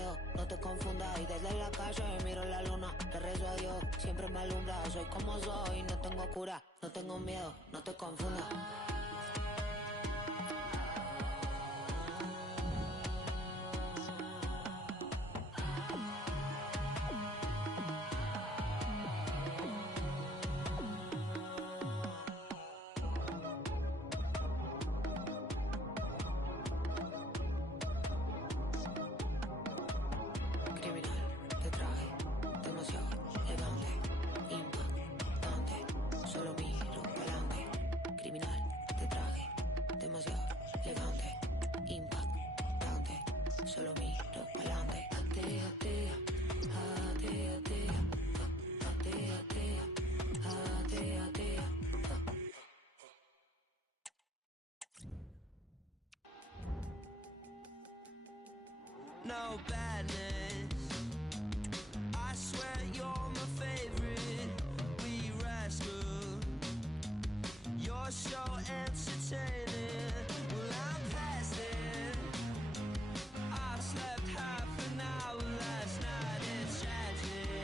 miedo, no te confundas. Y desde la calle miro la luna, le rezo a Dios, siempre me alumbra. Soy como soy, no tengo cura, no tengo miedo, no te confundas. No badness, I swear you're my favorite. We rascal, you're so entertaining. Well, I'm past it. I slept half an hour last night. It's tragic.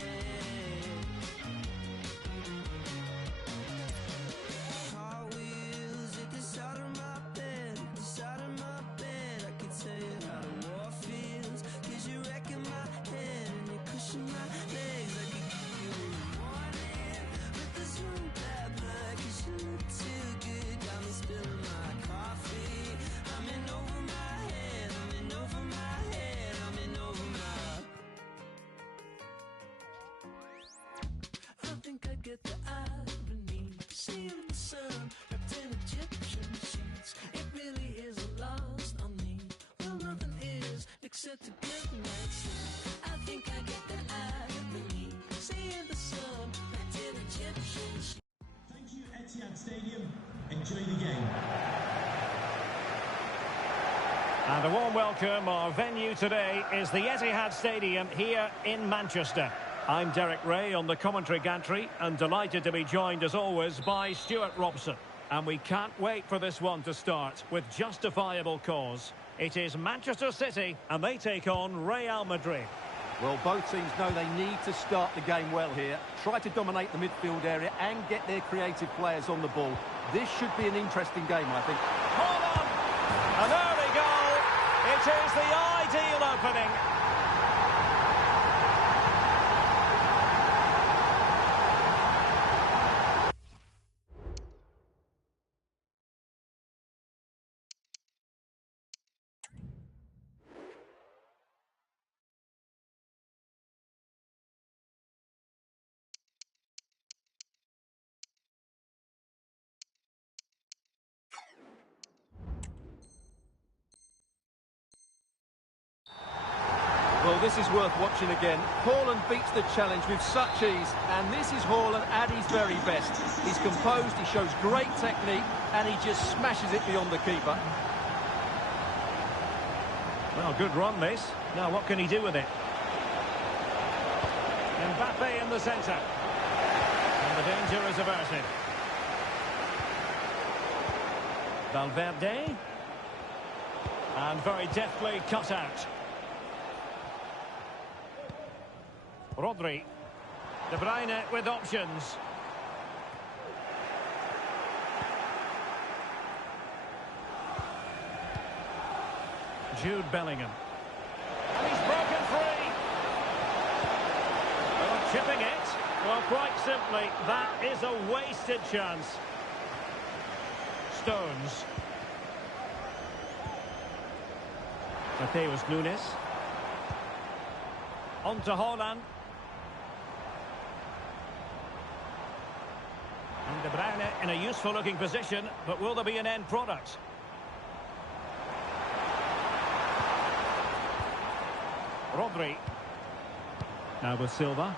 Cartwheels at the side of my bed, the side of my bed. I can tell you how the war feels, 'cause you're wrecking my head and you're crushing my legs. I could give you a warning, but there's one bad blood, 'cause you look too good. Got me spilling my coffee. I'm in over my head, I'm in over my head, I'm in over my... I think I get the irony, seeing the sun wrapped in Egyptian sheets. It really isn't lost on me. Well, nothing is except a good night's sleep. I think I get the irony, seeing the sun wrapped in Egyptian sheets. Thank you, Etihad Stadium. Enjoy the game. And a warm welcome. Our venue today is the Etihad Stadium here in Manchester. I'm Derek Ray on the commentary gantry and delighted to be joined as always by Stuart Robson. And we can't wait for this one to start with justifiable cause. It is Manchester City and they take on Real Madrid. Well, both teams know they need to start the game well here. Try to dominate the midfield area and get their creative players on the ball. This should be an interesting game, I think. Hold on! An early goal. It is the ideal opening. Well, this is worth watching again. Haaland beats the challenge with such ease, and this is Haaland at his very best. He's composed, he shows great technique, and he just smashes it beyond the keeper. Well, good run, this. Now, what can he do with it? Mbappe in the centre. And the danger is averted. Valverde. And very deftly cut out. Rodri. De Bruyne with options. Jude Bellingham. And he's broken free. Well, chipping it. Well, quite simply, that is a wasted chance. Stones. Mateus Nunes. On to Haaland. And De Bruyne in a useful-looking position, but will there be an end product? Rodri. Now with Silva.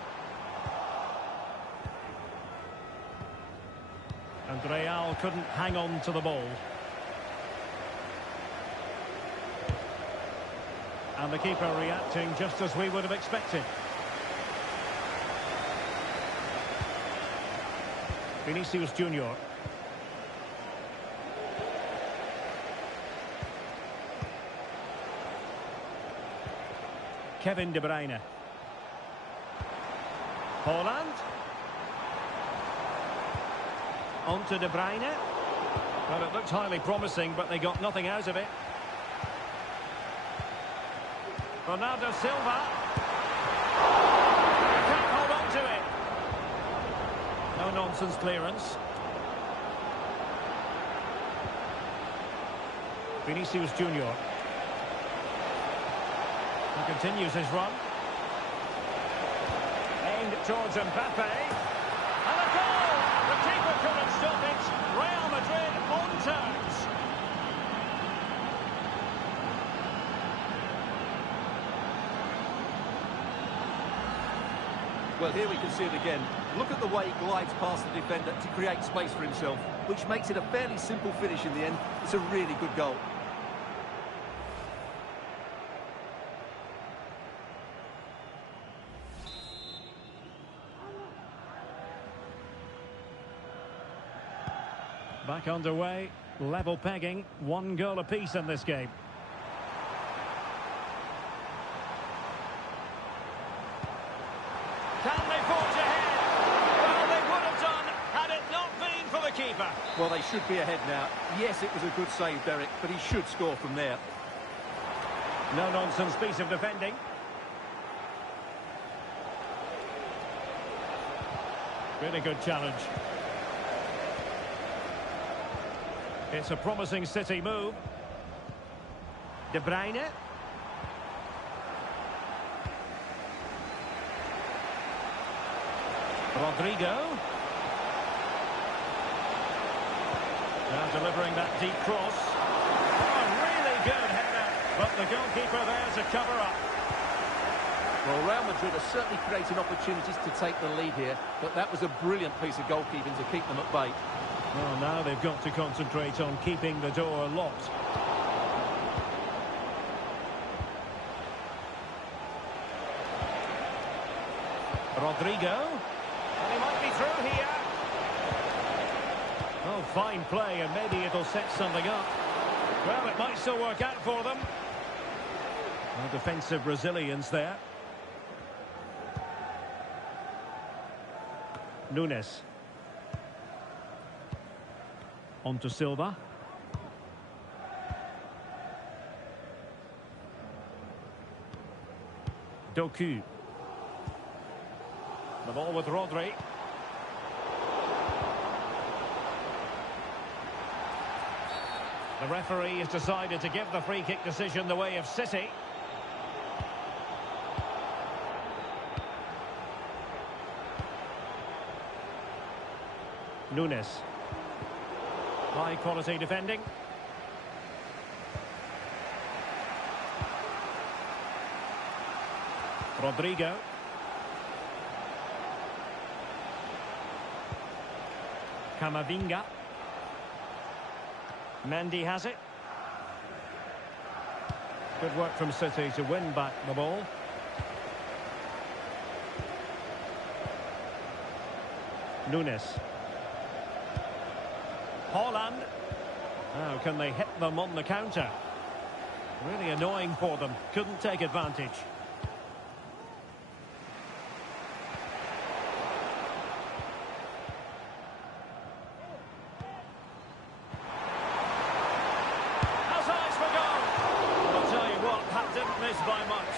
And Real couldn't hang on to the ball. And the keeper reacting just as we would have expected. Vinicius Junior. Kevin De Bruyne. Holland. On to De Bruyne. Well, it looked highly promising, but they got nothing out of it. Bernardo Silva. Can't hold on to it. No-nonsense clearance. Vinicius Junior. He continues his run. Aimed towards Mbappe. And a goal! The keeper couldn't stop it. Real Madrid on terms. Well, here we can see it again. Look at the way he glides past the defender to create space for himself, which makes it a fairly simple finish in the end. It's a really good goal. Back underway, level pegging, 1 goal apiece in this game. Can they forge ahead? Well, they would have done had it not been for the keeper. Well, they should be ahead now. Yes, it was a good save, Derek, but he should score from there. No-nonsense piece of defending. Really good challenge. It's a promising City move. De Bruyne. Rodrigo. Now delivering that deep cross. Oh, really good header. But the goalkeeper there to cover up. Well, Real Madrid are certainly creating opportunities to take the lead here, but that was a brilliant piece of goalkeeping to keep them at bay. Well, now they've got to concentrate on keeping the door locked. Rodrigo. And he might be through here. Oh, fine play, and maybe it'll set something up. Well, it might still work out for them. Well, defensive resilience there. Nunes. On to Silva. Doku. The ball with Rodri. The referee has decided to give the free kick decision the way of City. Nunes. High quality defending. Rodrigo. Camavinga. Mendy has it. Good work from City to win back the ball. Nunes. Holland. Now, can they hit them on the counter? Really annoying for them. Couldn't take advantage. Has eyes for goal. I'll tell you what, that didn't miss by much.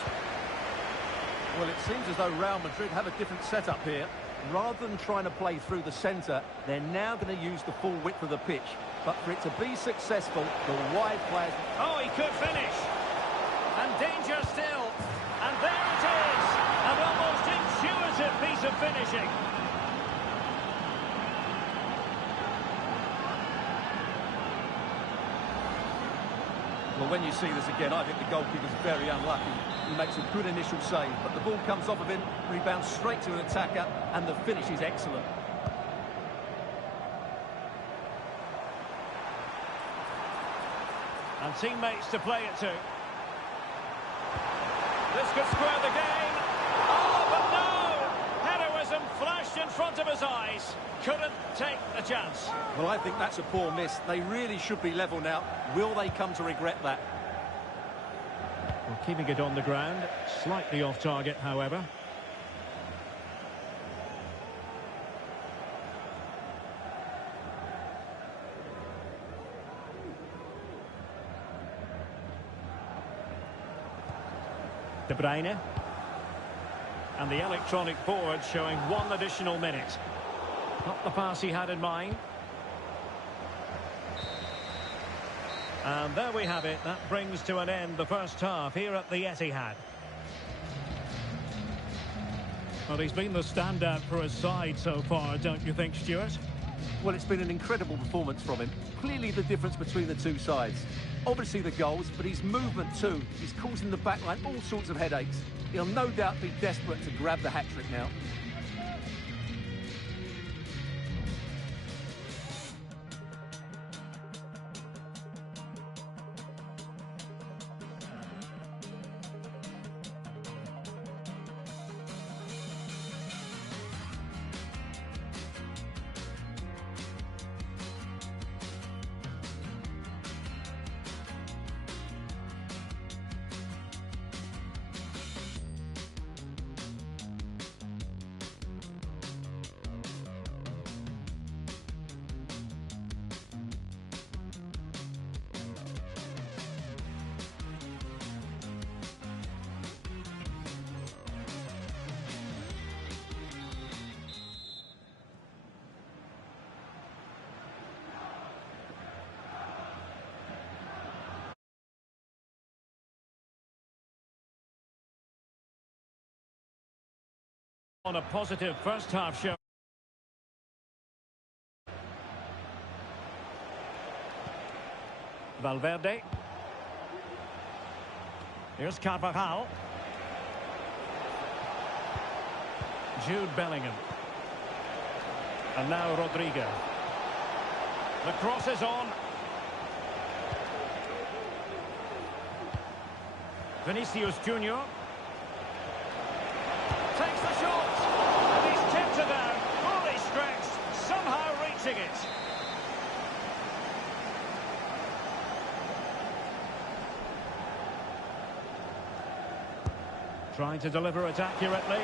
Well, it seems as though Real Madrid have a different setup here. Rather than trying to play through the centre, they're now going to use the full width of the pitch. But for it to be successful, the wide players... Oh, he could finish. And danger still. And there it is. An almost intuitive piece of finishing. Well, when you see this again, I think the goalkeeper's very unlucky. He makes a good initial save, but the ball comes off of him, rebounds straight to an attacker, and the finish is excellent. And teammates to play it to. This could square the game. Oh, but no! Heroism flashed in front of his eyes. Couldn't take the chance. Well, I think that's a poor miss. They really should be level now. Will they come to regret that? Well, Keeping it on the ground. Slightly off target, however. De Bruyne. And the electronic board showing 1 additional minute. Not the pass he had in mind. And there we have it. That brings to an end the first half here at the Etihad. Well, he's been the standout for his side so far, don't you think, Stuart? Well, it's been an incredible performance from him. Clearly the difference between the two sides. Obviously the goals, but his movement too. He's causing the backline all sorts of headaches. He'll no doubt be desperate to grab the hat-trick now. On a positive first half show. Valverde. Here's Carvajal. Jude Bellingham. And now Rodrigo. The cross is on. Vinicius Junior. Takes the shot. And he's tipped it down. Fully stretched. Somehow reaching it. Trying to deliver it accurately.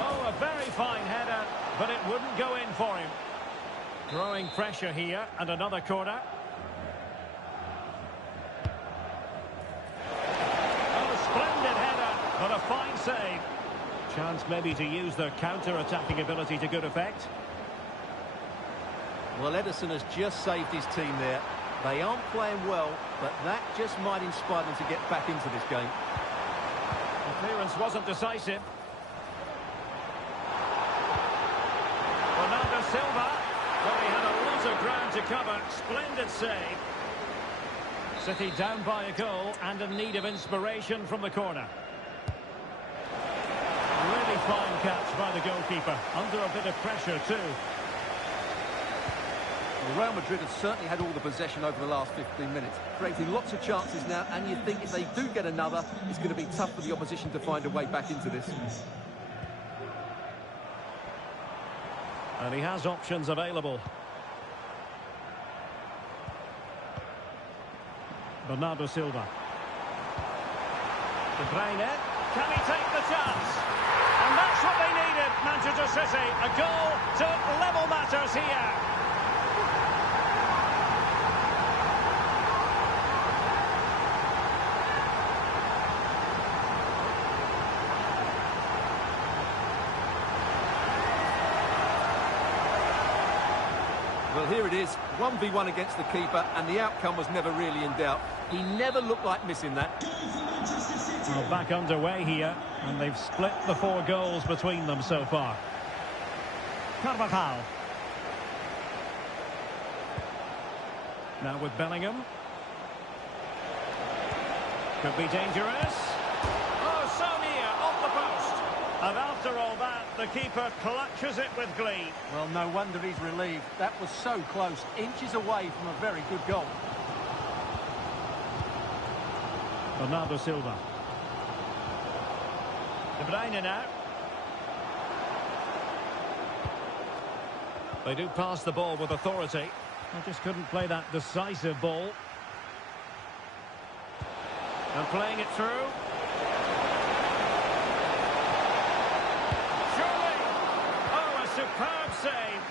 Oh, a very fine header, but it wouldn't go in for him. Growing pressure here, and another corner. Oh, splendid header, but a fine save. Chance maybe to use their counter-attacking ability to good effect. Well, Ederson has just saved his team there. They aren't playing well, but that just might inspire them to get back into this game. The clearance wasn't decisive. Bernardo Silva. Well, he had a lot of ground to cover. Splendid save. City down by a goal and in need of inspiration from the corner. Really fine catch by the goalkeeper. Under a bit of pressure too. Well, Real Madrid have certainly had all the possession over the last 15 minutes, creating lots of chances now, and you think if they do get another, it's going to be tough for the opposition to find a way back into this. And he has options available. Bernardo Silva. De Bruyne. Can he take the chance? And that's what they needed, Manchester City. A goal to level matters here. Well, here it is, 1v1 against the keeper, and the outcome was never really in doubt. He never looked like missing that. Well, back underway here, and they've split the 4 goals between them so far. Carvajal. Now with Bellingham. Could be dangerous. Oh, so near, off the post. And after all that, the keeper clutches it with glee. Well, no wonder he's relieved. That was so close, inches away from a very good goal. Bernardo Silva. De Bruyne now. They do pass the ball with authority. They just couldn't play that decisive ball. And playing it through. Surely! Oh, a superb save.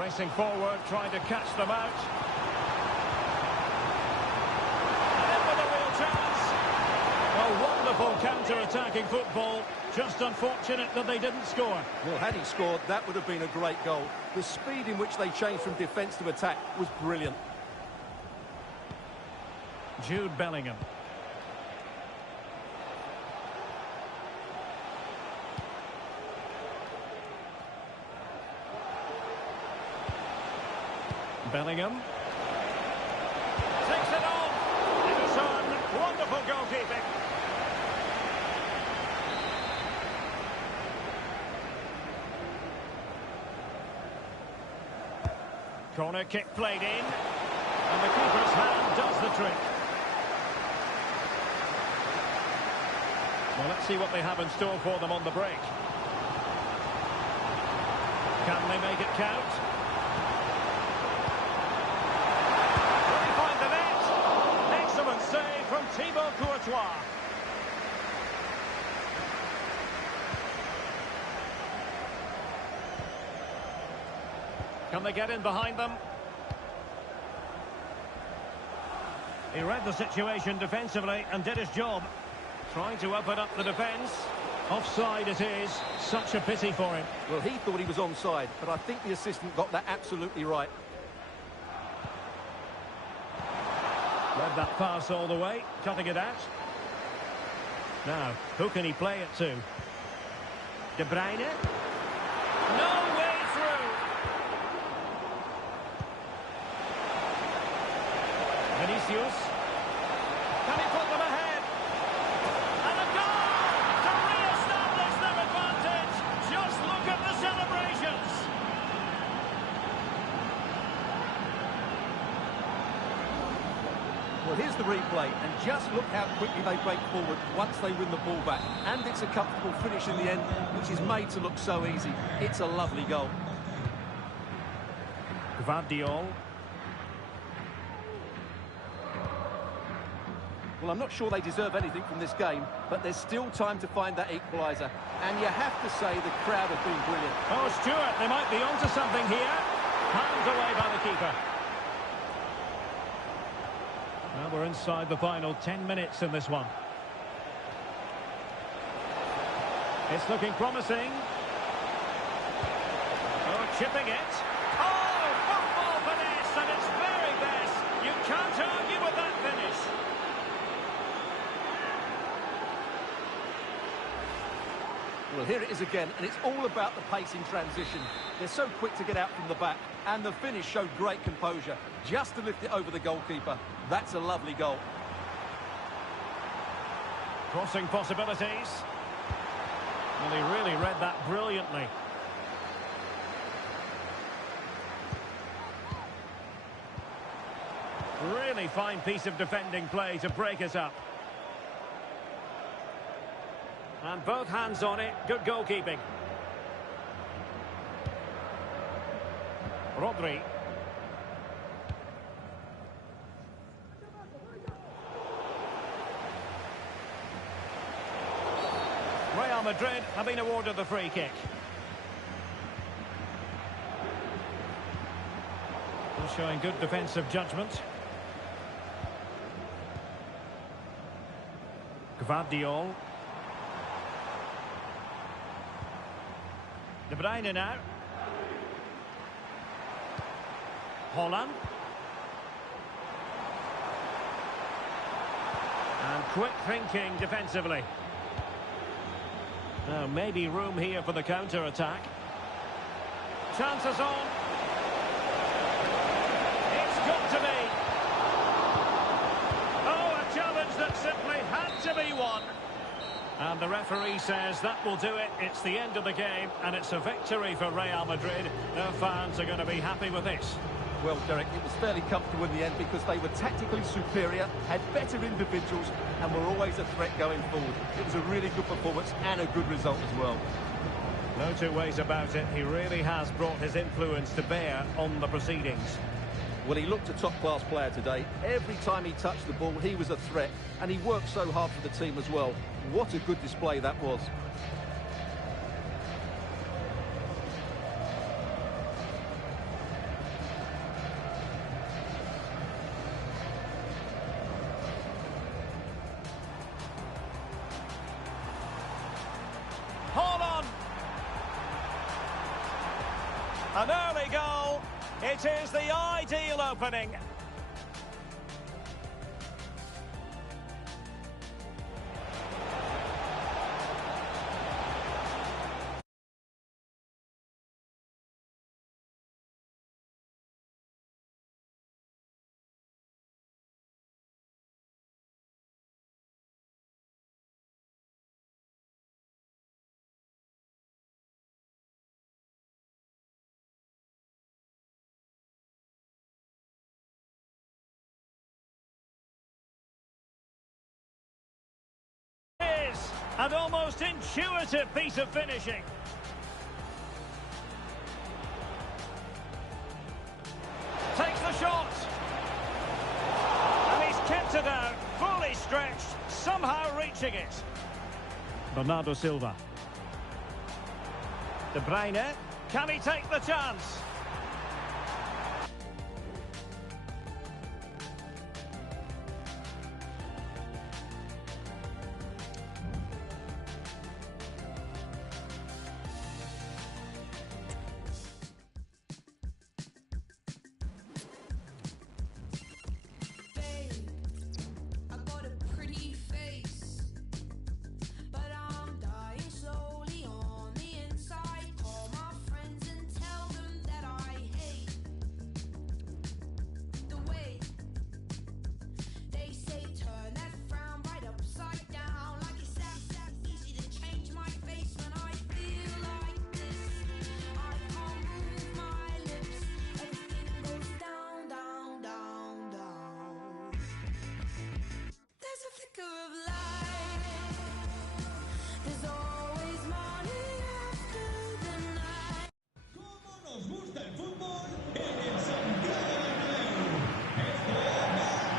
Racing forward, trying to catch them out. And in with a real chance. A wonderful counter-attacking football. Just unfortunate that they didn't score. Well, had he scored, that would have been a great goal. The speed in which they changed from defence to attack was brilliant. Jude Bellingham. Bellingham. Takes it on. Ederson. Wonderful goalkeeping. Corner kick played in. And the keeper's hand does the trick. Well, let's see what they have in store for them on the break. Can they make it count? Will he find the net? Excellent save from Thibaut Courtois. Can they get in behind them? He read the situation defensively and did his job. Trying to open up the defence. Offside it is. Such a pity for him. Well, he thought he was onside, but I think the assistant got that absolutely right. Read that pass all the way. Cutting it out. Now, who can he play it to? De Bruyne? No way through! Vinicius. Can he put them ahead? And a goal to re-establish their advantage. Just look at the celebrations. Well, here's the replay, and just look how quickly they break forward once they win the ball back. And it's a comfortable finish in the end, which is made to look so easy. It's a lovely goal. Gvardiol. Well, I'm not sure they deserve anything from this game, but there's still time to find that equaliser. And you have to say the crowd have been brilliant. Oh, Stuart, they might be onto something here. Hands away by the keeper. Now we're inside the final 10 minutes in this one. It's looking promising. Oh, chipping it. Oh, football finesse, and it's very best. You can't argue with that finish. Well, here it is again, and it's all about the pace in transition. They're so quick to get out from the back, and the finish showed great composure. Just to lift it over the goalkeeper. That's a lovely goal. Crossing possibilities. Well, he really read that brilliantly. Really fine piece of defending play to break it up. And both hands on it. Good goalkeeping. Rodri. Real Madrid have been awarded the free kick. Showing good defensive judgment. Gvardiol. De Bruyne now. Holland. And quick thinking defensively. Now maybe room here for the counter-attack. Chances on. It's got to be. Oh, a challenge that simply had to be won. And the referee says that will do it. It's the end of the game, and it's a victory for Real Madrid. Their fans are going to be happy with this. Well, Derek, it was fairly comfortable in the end because they were tactically superior, had better individuals, and were always a threat going forward. It was a really good performance and a good result as well. No two ways about it. He really has brought his influence to bear on the proceedings. Well, he looked a top-class player today. Every time he touched the ball, he was a threat, and he worked so hard for the team as well. What a good display that was. An early goal. It is the ideal opening. An almost intuitive piece of finishing. Takes the shot. And he's kept it out, fully stretched, somehow reaching it. Bernardo Silva. De Bruyne. Can he take the chance?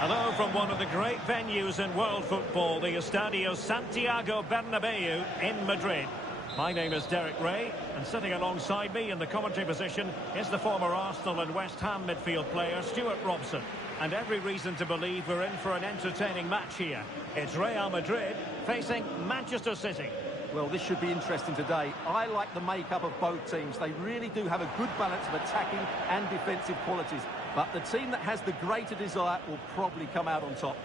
Hello from one of the great venues in world football, the Estadio Santiago Bernabeu in Madrid. My name is Derek Ray, and sitting alongside me in the commentary position is the former Arsenal and West Ham midfield player Stuart Robson. And every reason to believe we're in for an entertaining match here. It's Real Madrid facing Manchester City. Well, this should be interesting today. I like the makeup of both teams. They really do have a good balance of attacking and defensive qualities. But the team that has the greater desire will probably come out on top.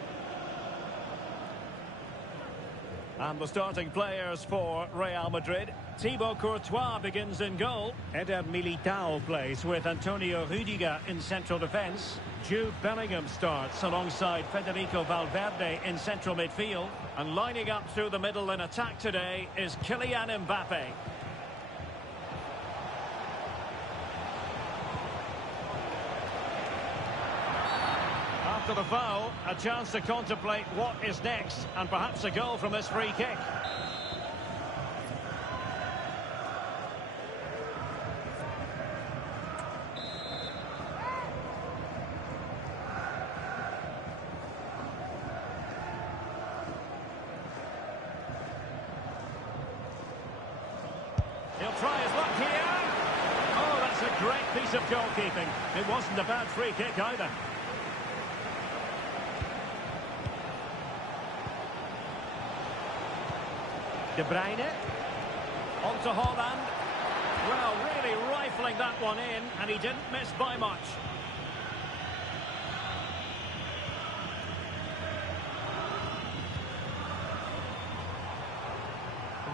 And the starting players for Real Madrid. Thibaut Courtois begins in goal. Eder Militao plays with Antonio Rudiger in central defence. Jude Bellingham starts alongside Federico Valverde in central midfield. And lining up through the middle in attack today is Kylian Mbappe. After the foul, a chance to contemplate what is next, and perhaps a goal from this free kick. He'll try his luck here. Oh, that's a great piece of goalkeeping. It wasn't a bad free kick either. De Bruyne, on to Holland. Well, really rifling that one in, and he didn't miss by much.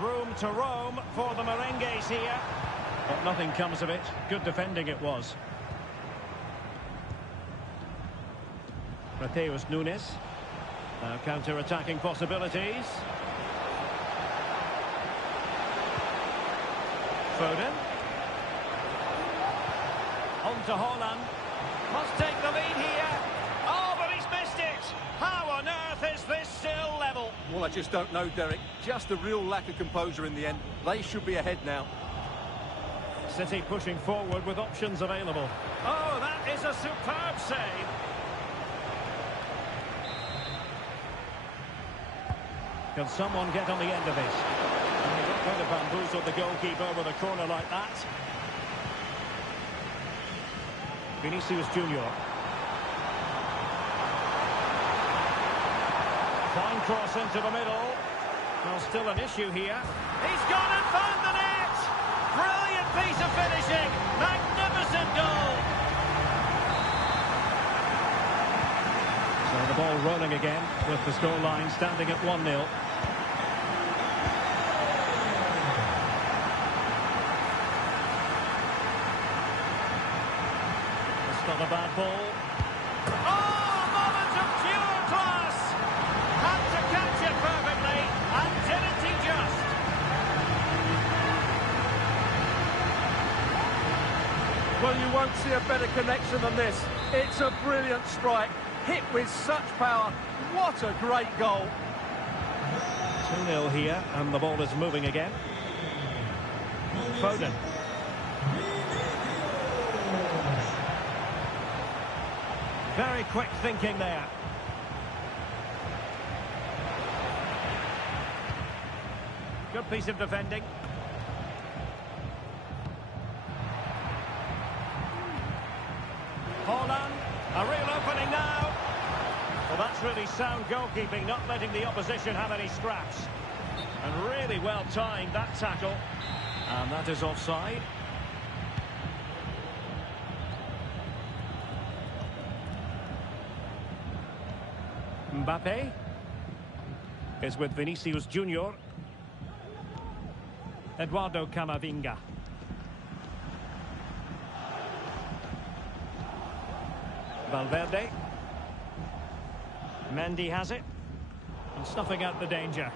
Room to roam for the Merengues here. But nothing comes of it. Good defending it was. Mateus Nunes. Now counter-attacking possibilities. Foden. On to Holland. Must take the lead here. Oh, but he's missed it. How on earth is this still level? Well, I just don't know, Derek. Just a real lack of composure in the end. They should be ahead now. City pushing forward with options available. Oh, that is a superb save. Can someone get on the end of this? And you're not going to bamboozle the goalkeeper with a corner like that. Vinicius Junior. Fine cross into the middle. Well, still an issue here. He's gone and found the net! Brilliant piece of finishing! Magnificent goal! So the ball rolling again with the scoreline standing at 1-0. It's not a bad ball. Oh, moment of pure class! Had to catch it perfectly, and didn't he just? Well, you won't see a better connection than this. It's a brilliant strike, hit with such power. What a great goal. 2-0 here, and the ball is moving again. Foden. Very quick thinking there. Good piece of defending. Holland, a real opening now. Well, that's really sound goalkeeping, not letting the opposition have any scraps. And really well timed, that tackle. And that is offside. Mbappe is with Vinicius Junior. Eduardo Camavinga. Valverde. Mendy has it. And snuffing out the danger.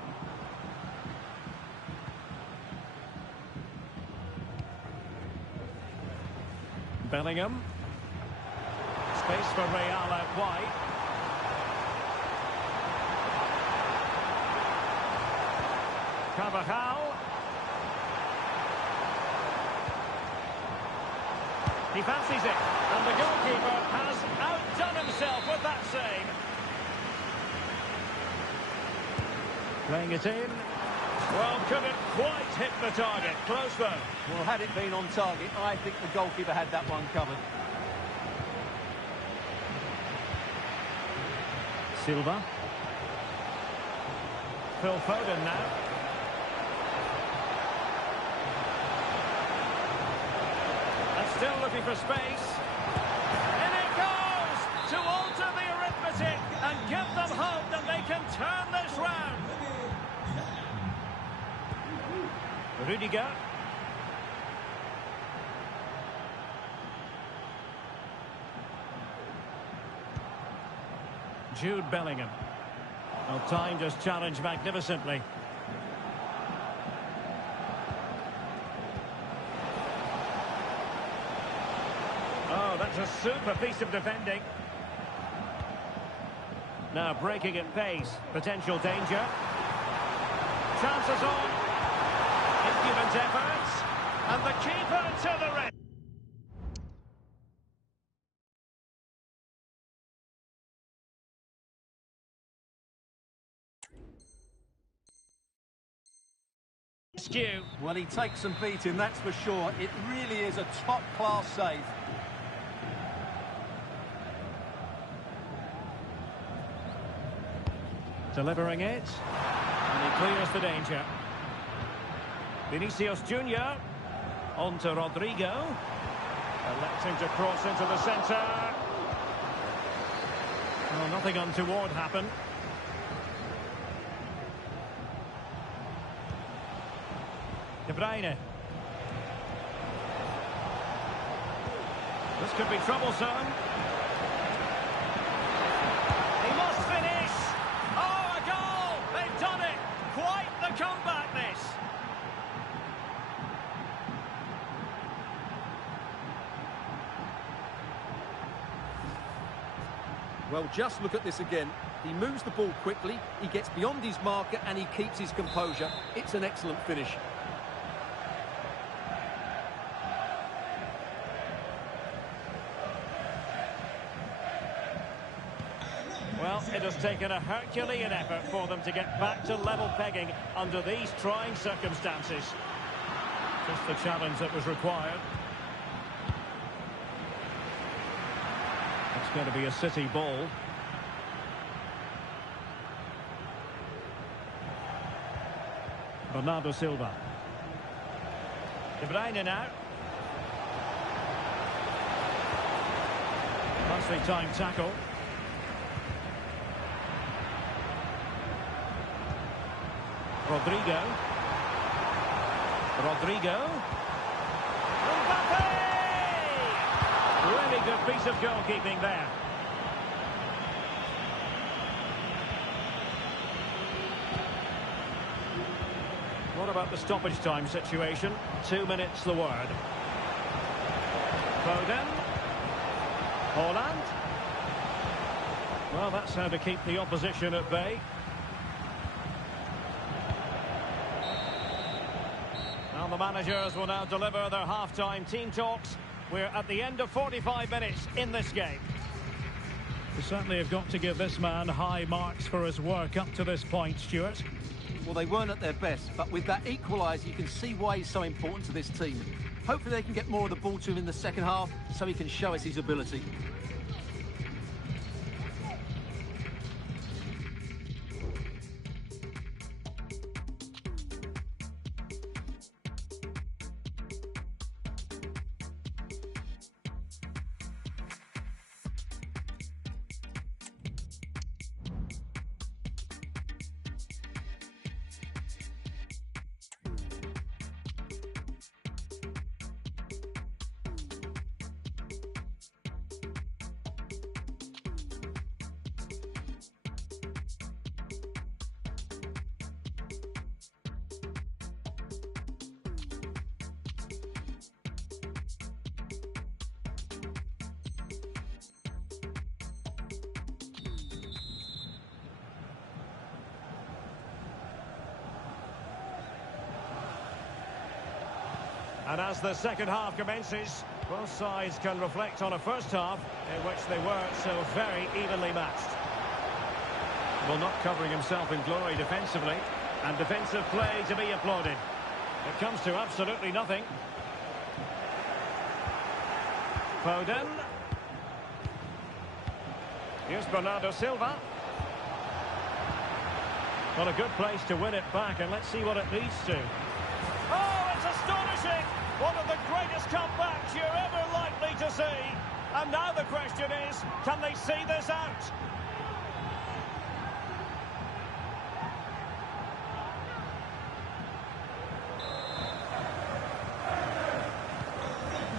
Bellingham. Space for Real out wide. Carvajal. He fancies it, and the goalkeeper has outdone himself with that save. Playing it in. Well, couldn't quite hit the target. Close though. Well, had it been on target, I think the goalkeeper had that one covered. Silva. Phil Foden now. Still looking for space. In it goes! To alter the arithmetic and give them hope that they can turn this round. Rudiger. Jude Bellingham. Well, timed his challenge magnificently. Oh, that's a super piece of defending. Now breaking at pace. Potential danger. Chances on. Impudent efforts. And the keeper to the red. Well, he takes some beating, that's for sure. It really is a top-class save. Delivering it. And he clears the danger. Vinicius Junior. On to Rodrigo. Electing to cross into the centre. Well, nothing untoward happened. De Bruyne. This could be troublesome. He must finish. Oh, a goal! They've done it. Quite the comeback, this. Well, just look at this again. He moves the ball quickly, he gets beyond his marker and he keeps his composure. It's an excellent finish. taken a Herculean effort for them to get back to level pegging under these trying circumstances. Just the challenge that was required. It's going to be a City ball. Bernardo Silva. De Bruyne now. Nicely timed tackle. Rodrigo. Mbappe! Really good piece of goalkeeping there. What about the stoppage time situation? 2 minutes the word. Foden. Haaland. Well, that's how to keep the opposition at bay. And the managers will now deliver their half-time team talks. We're at the end of 45 minutes in this game. We certainly have got to give this man high marks for his work up to this point, Stuart. Well, they weren't at their best, but with that equaliser, you can see why he's so important to this team. Hopefully they can get more of the ball to him in the second half so he can show us his ability. And as the second half commences, both sides can reflect on a first half in which they were so very evenly matched. Well, not covering himself in glory defensively, and defensive play to be applauded. It comes to absolutely nothing. Foden. Here's Bernardo Silva. Well, a good place to win it back, and let's see what it leads to. Oh, it's astonishing! One of the greatest comebacks you're ever likely to see. And now the question is, can they see this out?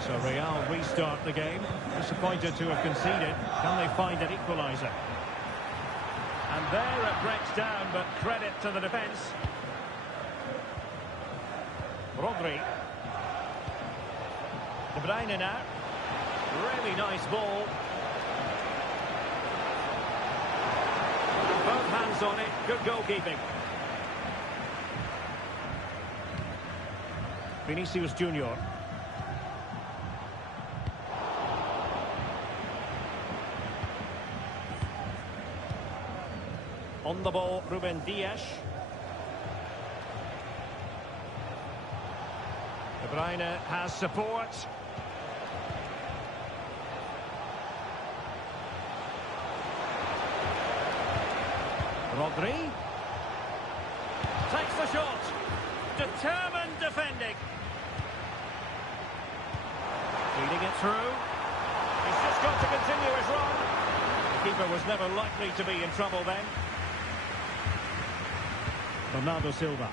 So Real restart the game. Disappointed to have conceded. Can they find an equaliser? And there it breaks down, but credit to the defence. Rodri. De Bruyne now. Really nice ball. And both hands on it. Good goalkeeping. Vinicius Junior. On the ball, Ruben Dias. De Bruyne has support. Rodri. Takes the shot. Determined defending. Feeding it through. He's just got to continue his run. The keeper was never likely to be in trouble then. Bernardo Silva.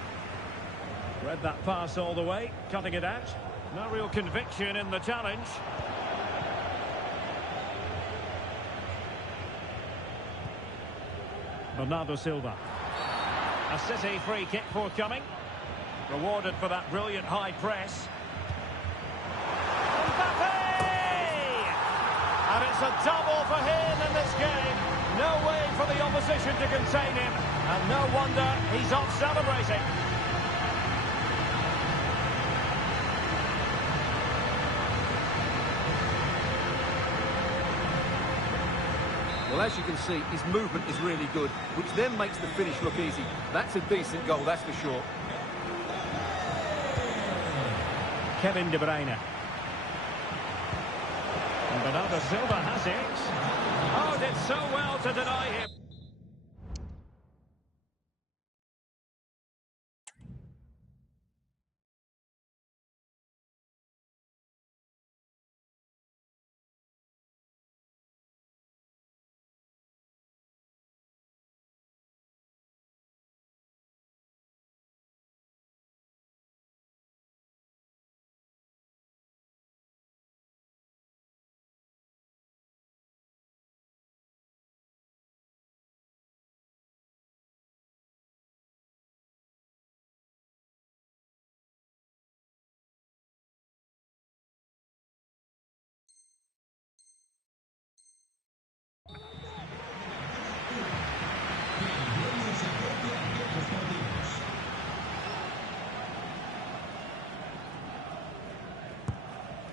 Read that pass all the way, cutting it out. No real conviction in the challenge. Bernardo Silva. A City free kick forthcoming. Rewarded for that brilliant high press. Mbappe! And it's a double for him in this game. No way for the opposition to contain him. And no wonder he's off celebrating. Well, as you can see, his movement is really good, which then makes the finish look easy. That's a decent goal, that's for sure. Kevin De Bruyne. And Bernardo Silva has it. Oh, did so well to deny him.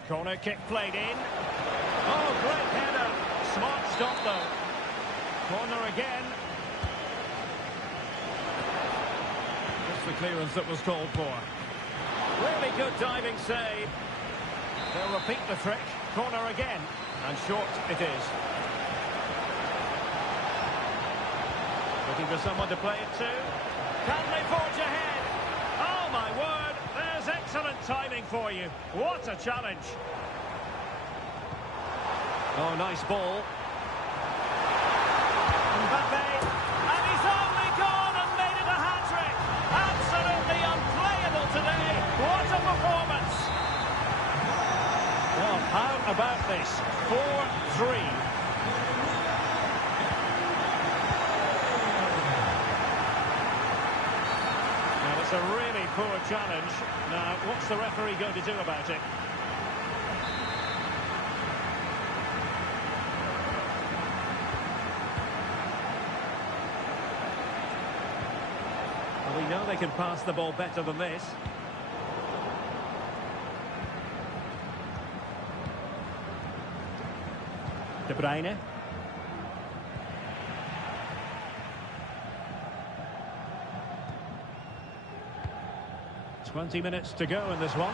Corner kick played in. Oh, great header. Smart stop, though. Corner again. Just the clearance that was called for. Really good diving save. They'll repeat the trick. Corner again. And short it is. Looking for someone to play it to. Can they forge ahead? Oh, my word. There's excellent timing for you. What a challenge. Oh, nice ball. Mbappe. And he's only gone and made it a hat-trick. Absolutely unplayable today. What a performance. Well, how about this? 4-3. It's a really poor challenge. Now, what's the referee going to do about it? Well, we know they can pass the ball better than this. De Bruyne. 20 minutes to go in this one.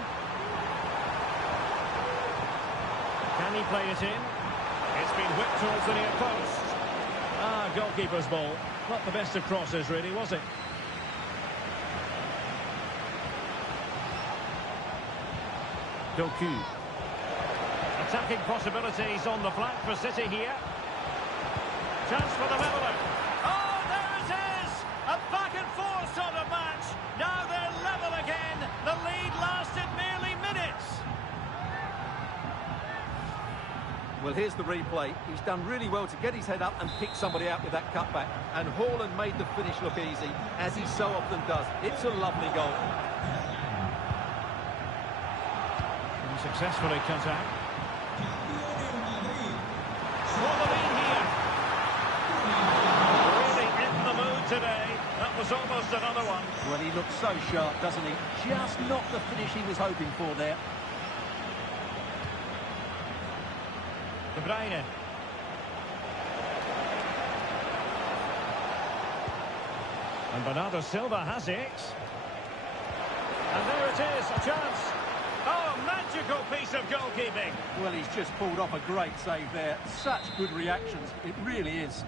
Can he play it in? It's been whipped towards the near post. Ah, goalkeeper's ball. Not the best of crosses, really, was it? Doku. Attacking possibilities on the flank for City here. Chance for the leveller. Oh, there it is! A back and forth sort of match. Now they're level again. The lead lasted merely minutes. Well, here's the replay. He's done really well to get his head up and pick somebody out with that cutback. And Haaland made the finish look easy, as he so often does. It's a lovely goal. And successfully cut out. For the lead here. Really in the mood today. That was almost another one. Well, he looks so sharp, doesn't he? Just not the finish he was hoping for there. De Bruyne. And Bernardo Silva has it. And there it is, a chance. Oh, magical piece of goalkeeping. Well, he's just pulled off a great save there. Such good reactions. It really is.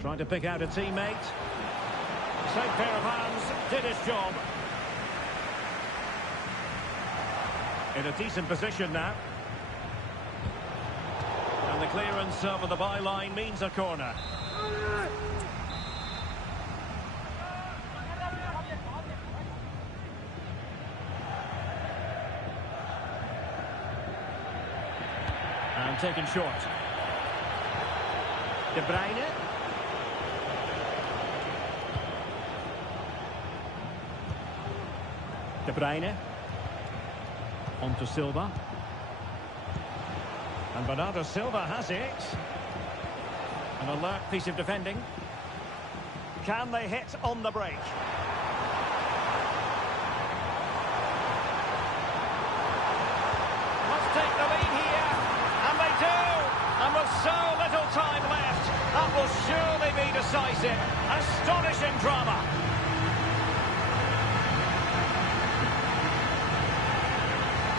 Trying to pick out a teammate. Same pair of hands, did his job. In a decent position now. And the clearance over the byline means a corner. And taken short. De Bruyne. De Bruyne. On to Silva. And Bernardo Silva has it. An alert piece of defending. Can they hit on the break? Must take the lead here. And they do. And with little time left. That will surely be decisive. Astonishing drama.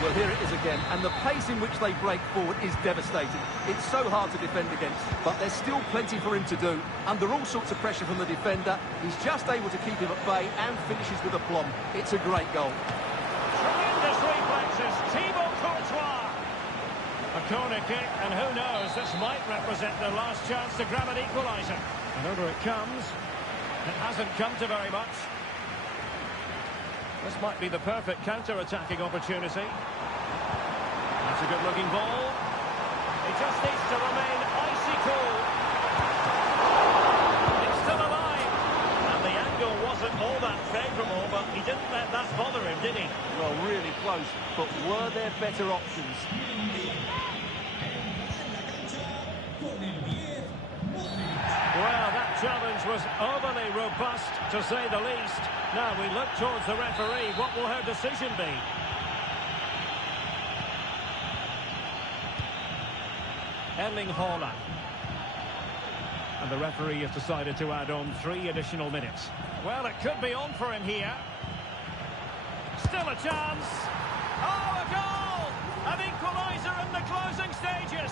Well, here it is again, and the pace in which they break forward is devastating. It's so hard to defend against, but there's still plenty for him to do. Under all sorts of pressure from the defender, he's just able to keep him at bay and finishes with aplomb. It's a great goal. Tremendous reflexes, Thibaut Courtois. A corner kick, and who knows, this might represent their last chance to grab an equaliser. And over it comes. It hasn't come to very much. This might be the perfect counter-attacking opportunity. That's a good-looking ball. He just needs to remain icy cool. It's still alive. And the angle wasn't all that favourable, but he didn't let that bother him, did he? Well, really close, but were there better options? Well, that challenge was overly robust, to say the least. Now we look towards the referee. What will her decision be? Erling Haaland. And the referee has decided to add on 3 additional minutes. Well, it could be on for him here. Still a chance. Oh, a goal! An equaliser in the closing stages.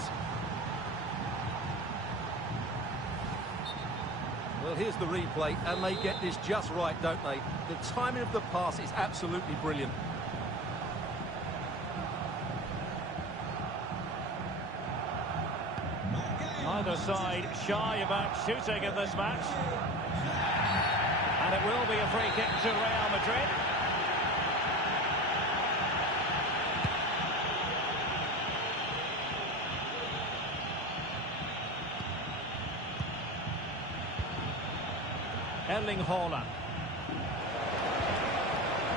Well, here's the replay, and they get this just right, don't they? The timing of the pass is absolutely brilliant. Neither side shy about shooting in this match. And it will be a free kick to Real Madrid. Erling Haaland.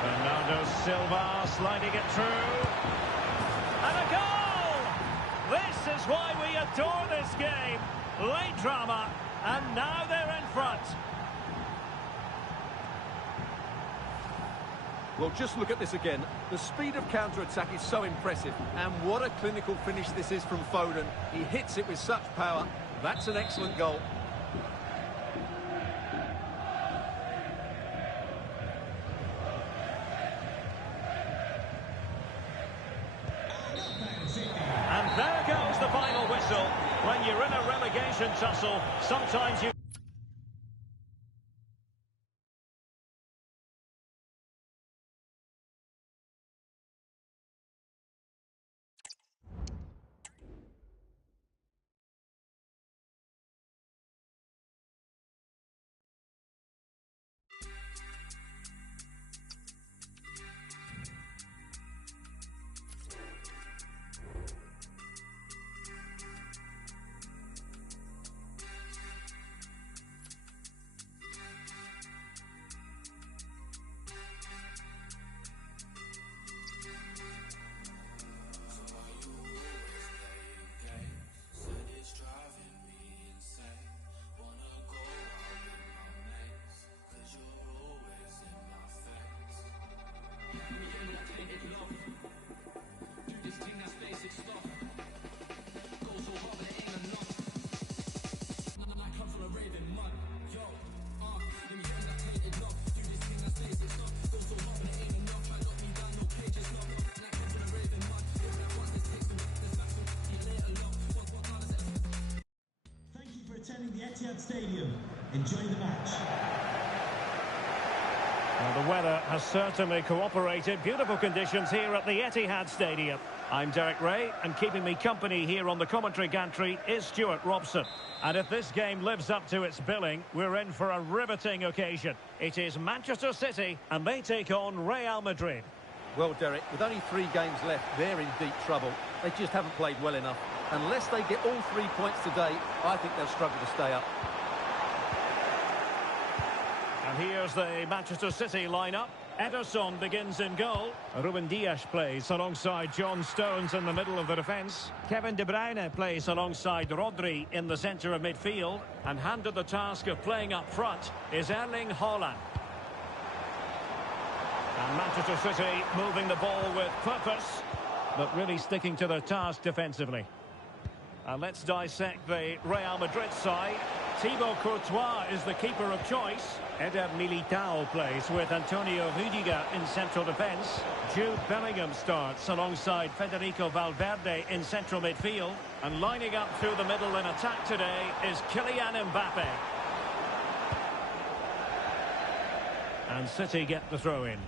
Bernardo Silva sliding it through. And a goal! This is why we adore this game. Late drama, and now they're in front. Well, just look at this again. The speed of counter-attack is so impressive. And what a clinical finish this is from Foden. He hits it with such power. That's an excellent goal. And there goes the final whistle. When you're in a relegation tussle, sometimes you... Attending the Etihad Stadium. Enjoy the match. Well, the weather has certainly cooperated. Beautiful conditions here at the Etihad Stadium. I'm Derek Ray, and keeping me company here on the commentary gantry is Stuart Robson. And if this game lives up to its billing, we're in for a riveting occasion. It is Manchester City, and they take on Real Madrid. Well, Derek, with only 3 games left, they're in deep trouble. They just haven't played well enough. Unless they get all 3 points today, I think they'll struggle to stay up. And here's the Manchester City lineup. Ederson begins in goal. Ruben Dias plays alongside John Stones in the middle of the defence. Kevin De Bruyne plays alongside Rodri in the centre of midfield. And handed the task of playing up front is Erling Haaland. And Manchester City moving the ball with purpose, but really sticking to their task defensively. And let's dissect the Real Madrid side. Thibaut Courtois is the keeper of choice. Eder Militao plays with Antonio Rudiger in central defence. Jude Bellingham starts alongside Federico Valverde in central midfield. And lining up through the middle in attack today is Kylian Mbappe. And City get the throw in.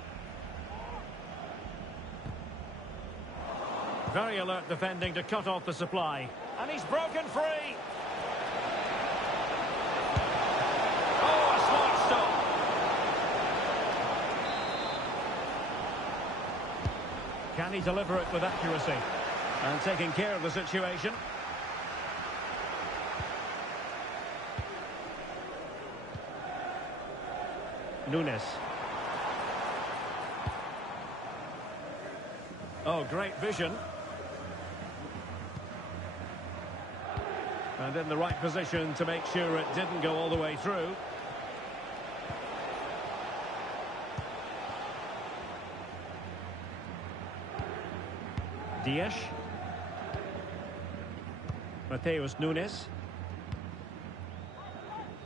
Very alert defending to cut off the supply. And he's broken free. Oh, a smart stop. Can he deliver it with accuracy? And taking care of the situation. Nunes. Oh, great vision. And in the right position to make sure it didn't go all the way through. Dias. Mateus Nunes.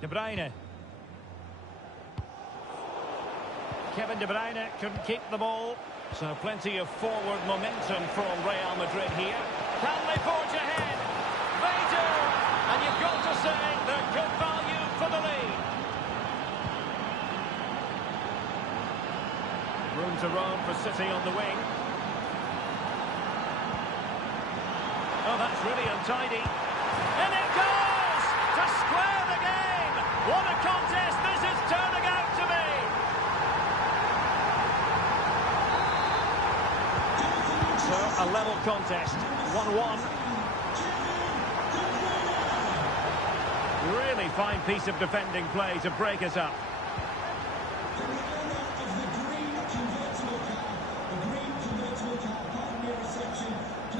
De Bruyne. Kevin De Bruyne couldn't keep the ball. So plenty of forward momentum from Real Madrid here. Can they forge ahead? They do! And you've got to say they're good value for the lead. Room to roam for City on the wing. Oh, that's really untidy. And it goes! To square the game! What a contest this is turning out to be! So, a level contest. 1-1. Really fine piece of defending play to break us up.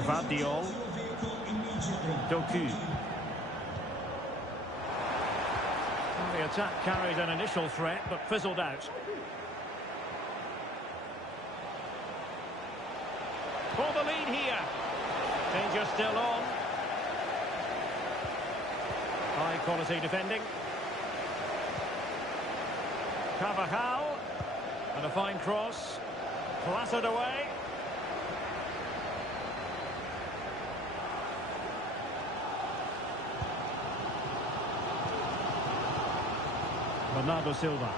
Vardiol. Doku. Well, the attack carried an initial threat, but fizzled out. For the lead here. Danger still on. High quality defending. Carvajal. And a fine cross. Clattered away. Bernardo Silva.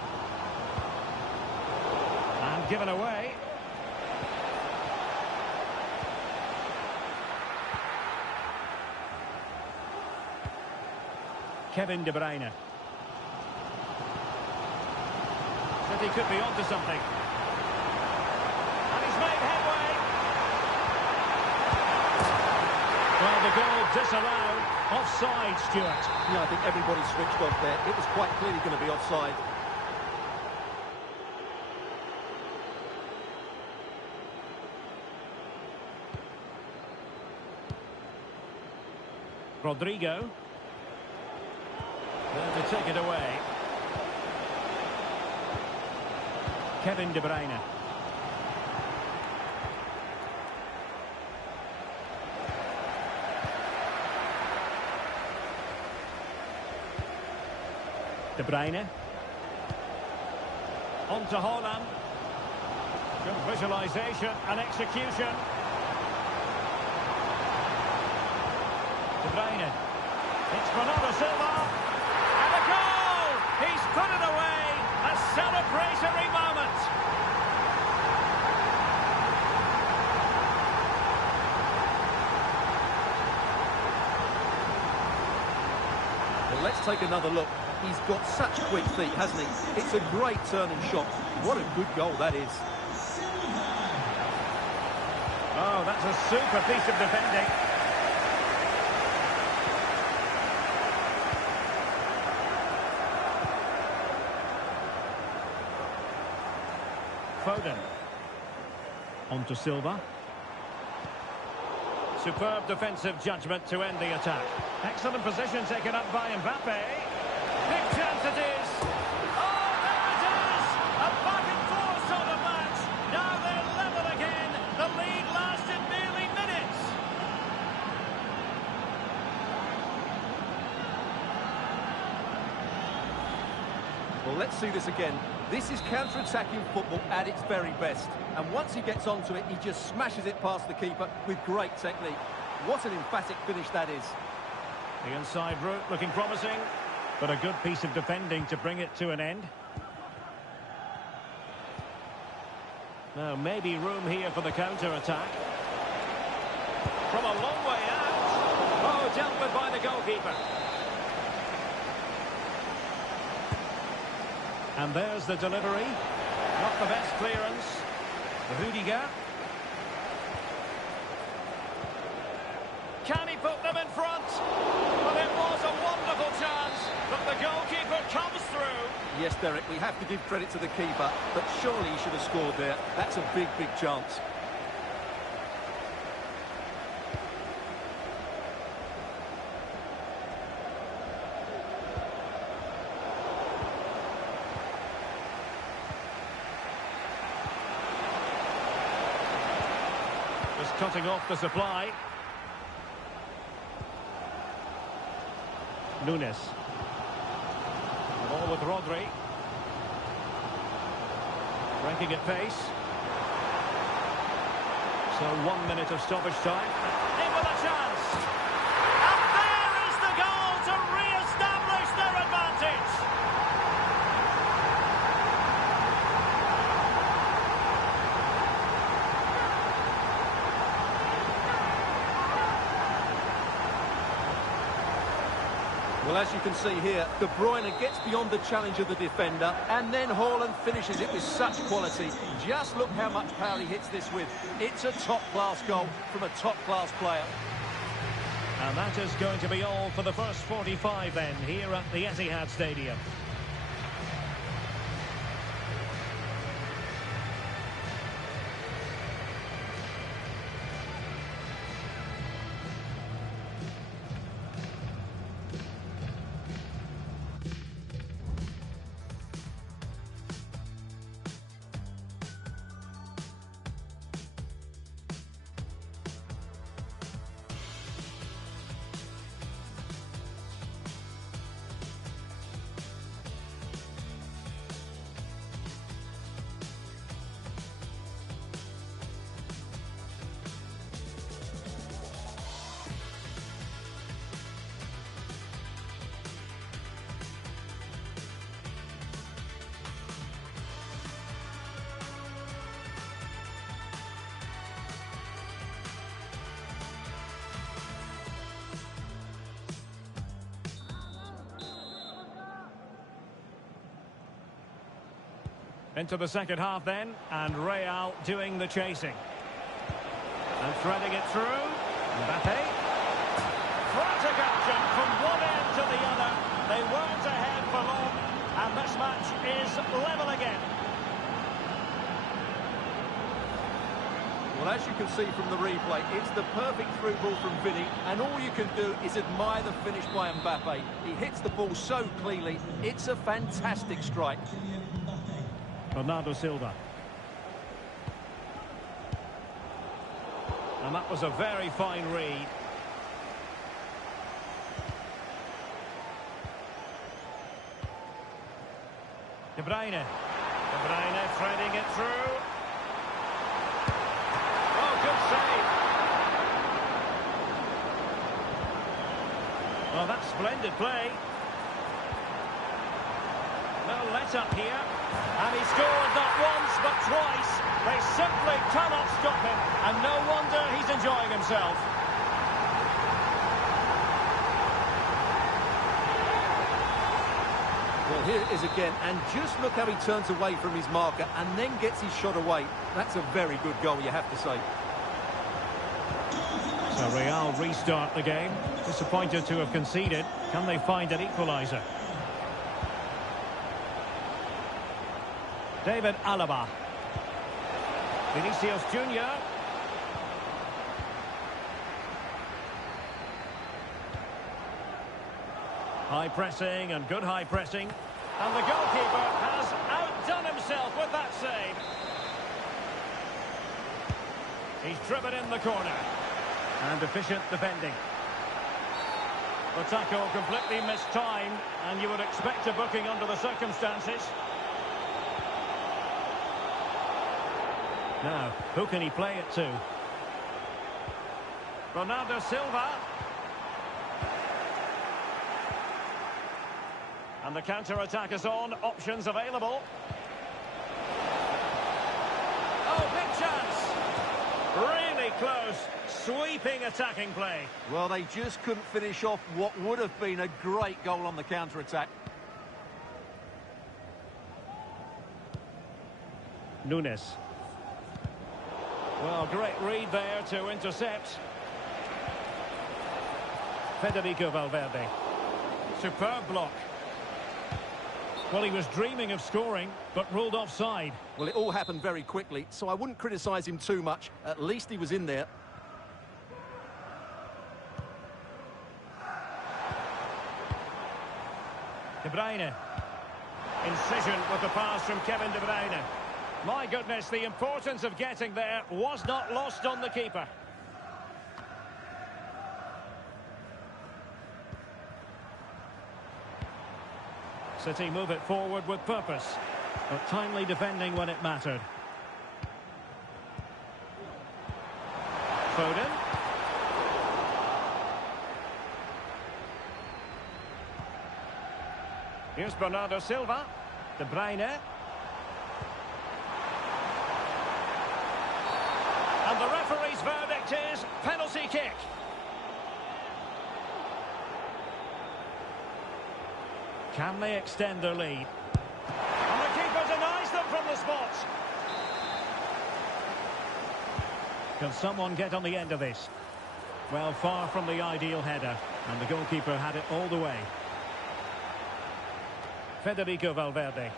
And given away. Kevin De Bruyne. City could be onto something. And he's made headway. Well, the goal disallowed. Offside, Stuart. Yeah, I think everybody switched off there. It was quite clearly going to be offside. Rodrigo. There to take it away. Kevin De Bruyne. De Bruyne. On to Haaland. Good visualisation and execution. De Bruyne. It's Bernardo Silva. And a goal! He's put it away. A celebratory moment. Well, let's take another look. He's got such quick feet, hasn't he? It's a great turning shot. What a good goal that is. Oh, that's a super piece of defending. Foden. On to Silva. Superb defensive judgment to end the attack. Excellent position taken up by Mbappe. Big chance it is. Oh, there it is! A back-and-forth sort of match. Now they're level again. The lead lasted nearly minutes. Well, let's see this again. This is counter-attacking football at its very best. And once he gets onto it, he just smashes it past the keeper with great technique. What an emphatic finish that is. The inside route looking promising, but a good piece of defending to bring it to an end. Now, maybe room here for the counter-attack. From a long way out. Oh, dealt with by the goalkeeper. And there's the delivery. Not the best clearance. Rudiger. Can he put them in front? Well, it was a wonderful chance, but the goalkeeper comes through. Yes, Derek, we have to give credit to the keeper, but surely he should have scored there. That's a big, big chance. Just cutting off the supply. Nunes. The ball with Rodri. Breaking at pace. So 1 minute of stoppage time. In with a chance. And there is the goal to re-establish their advantage. Well, as you can see here, De Bruyne gets beyond the challenge of the defender, and then Haaland finishes it with such quality. Just look how much power he hits this with. It's a top-class goal from a top-class player. And that is going to be all for the first 45 then, here at the Etihad Stadium. Into the second half then, and Real doing the chasing. And threading it through. Mbappe. Frantic action from one end to the other. They weren't ahead for long, and this match is level again. Well, as you can see from the replay, it's the perfect through ball from Vinny, and all you can do is admire the finish by Mbappe. He hits the ball so cleanly, it's a fantastic strike. Bernardo Silva. And that was a very fine read. De Bruyne. De Bruyne threading it through. Oh, good save. Well, that's splendid play. No let-up here. And he scored not once, but twice. They simply cannot stop him. And no wonder he's enjoying himself. Well, here it is again, and just look how he turns away from his marker and then gets his shot away. That's a very good goal, you have to say. So Real restart the game. Disappointed to have conceded. Can they find an equaliser? David Alaba. Vinicius Junior. High pressing and good high pressing. And the goalkeeper has outdone himself with that save. He's driven in the corner. And efficient defending. The tackle completely mistimed, and you would expect a booking under the circumstances. Now, who can he play it to? Bernardo Silva. And the counter-attack is on. Options available. Oh, big chance. Really close. Sweeping attacking play. Well, they just couldn't finish off what would have been a great goal on the counter-attack. Nunes. Well, great read there to intercept. Federico Valverde. Superb block. Well, he was dreaming of scoring, but ruled offside. Well, it all happened very quickly, so I wouldn't criticise him too much. At least he was in there. De Bruyne. Incision with the pass from Kevin De Bruyne. My goodness, the importance of getting there was not lost on the keeper. City move it forward with purpose, but timely defending when it mattered. Foden. Here's Bernardo Silva. De Bruyne. And the referee's verdict is penalty kick. Can they extend their lead? And the keeper denies them from the spot. Can someone get on the end of this? Well, far from the ideal header, and the goalkeeper had it all the way. Federico Valverde.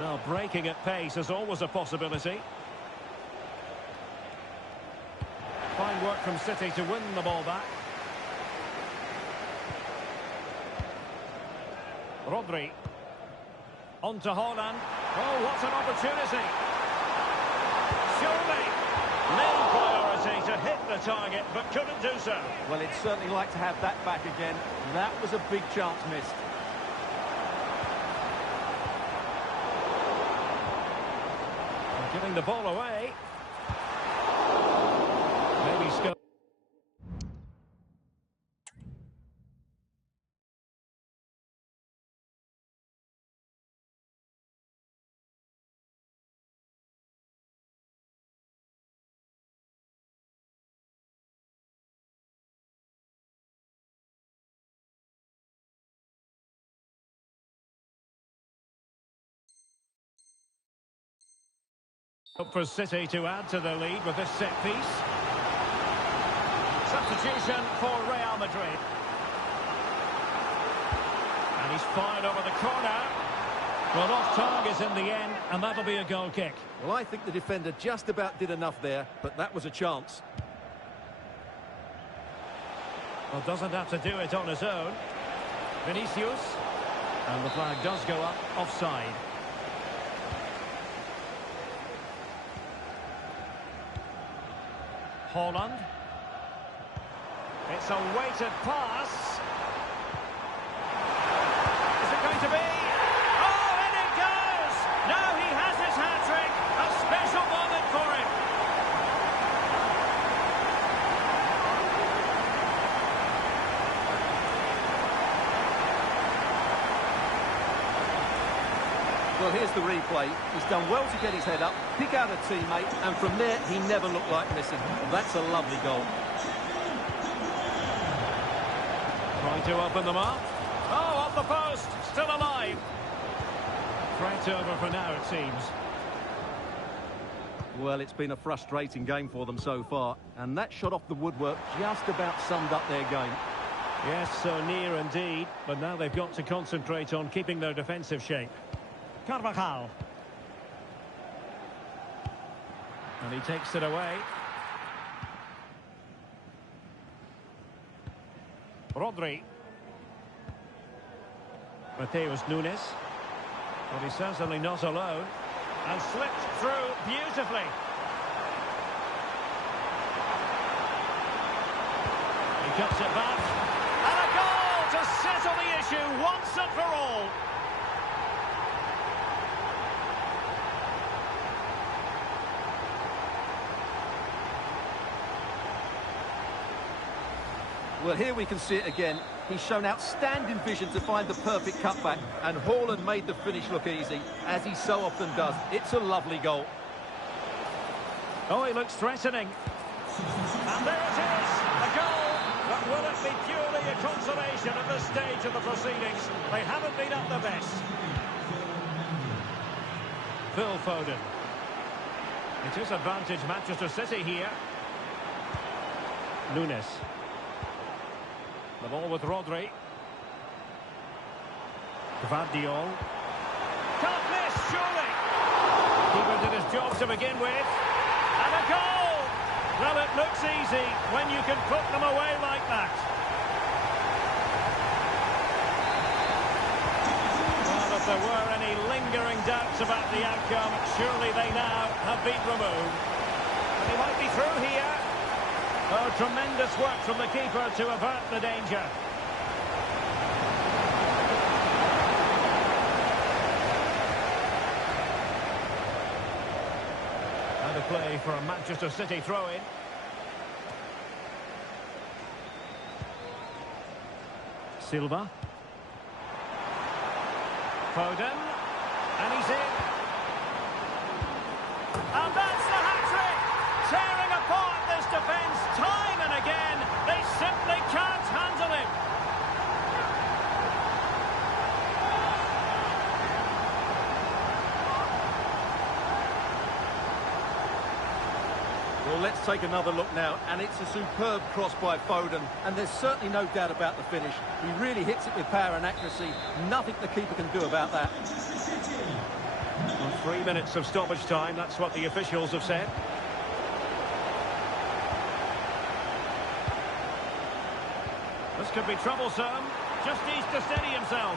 Well, breaking at pace is always a possibility. Fine work from City to win the ball back. Rodri. On to Haaland. Oh, what an opportunity. Surely. Main priority to hit the target, but couldn't do so. Well, he'd certainly like to have that back again. That was a big chance missed. Giving the ball away. Maybe scope. For City to add to the lead with this set piece. Substitution for Real Madrid. And he's fired over the corner. Well, off target in the end, and that'll be a goal kick. Well, I think the defender just about did enough there, but that was a chance. Well, doesn't have to do it on his own. Vinicius. And the flag does go up offside. Haaland. It's a weighted pass. Is it going to be? Oh, and it goes! Now he has his hat-trick. A special moment for him. Well, here's the replay. He's done well to get his head up, pick out a teammate, and from there, he never looked like missing. That's a lovely goal. Trying to open them up. Oh, off the post. Still alive. Threat over for now, it seems. Well, it's been a frustrating game for them so far, and that shot off the woodwork just about summed up their game. Yes, so near indeed, but now they've got to concentrate on keeping their defensive shape. Carvajal. And he takes it away. Rodri. Mateus Nunes. But he's certainly not alone. And slipped through beautifully. He cuts it back. And a goal! settle the issue once and for all. Well, here we can see it again. He's shown outstanding vision to find the perfect cutback, and Haaland made the finish look easy, as he so often does. It's a lovely goal. Oh, he looks threatening. And there it is, a goal. But will it be purely a consolation at this stage of the proceedings? They haven't been at their best. Phil Foden. It is advantage Manchester City here. Nunes. The ball with Rodri. Gvardiol. Can't miss, surely. Keeper did his job to begin with. And a goal! Well, it looks easy when you can put them away like that. Well, if there were any lingering doubts about the outcome, surely they now have been removed. And he might be through here. Oh, tremendous work from the keeper to avert the danger. And a play for a Manchester City throw-in. Silva. Foden. And he's in. And that's the hat-trick! Tearing apart this defence time and again. They simply can't handle him. Well, let's take another look now, and it's a superb cross by Foden, and there's certainly no doubt about the finish. He really hits it with power and accuracy. Nothing the keeper can do about that. Well, 3 minutes of stoppage time, that's what the officials have said. This could be troublesome. Just needs to steady himself.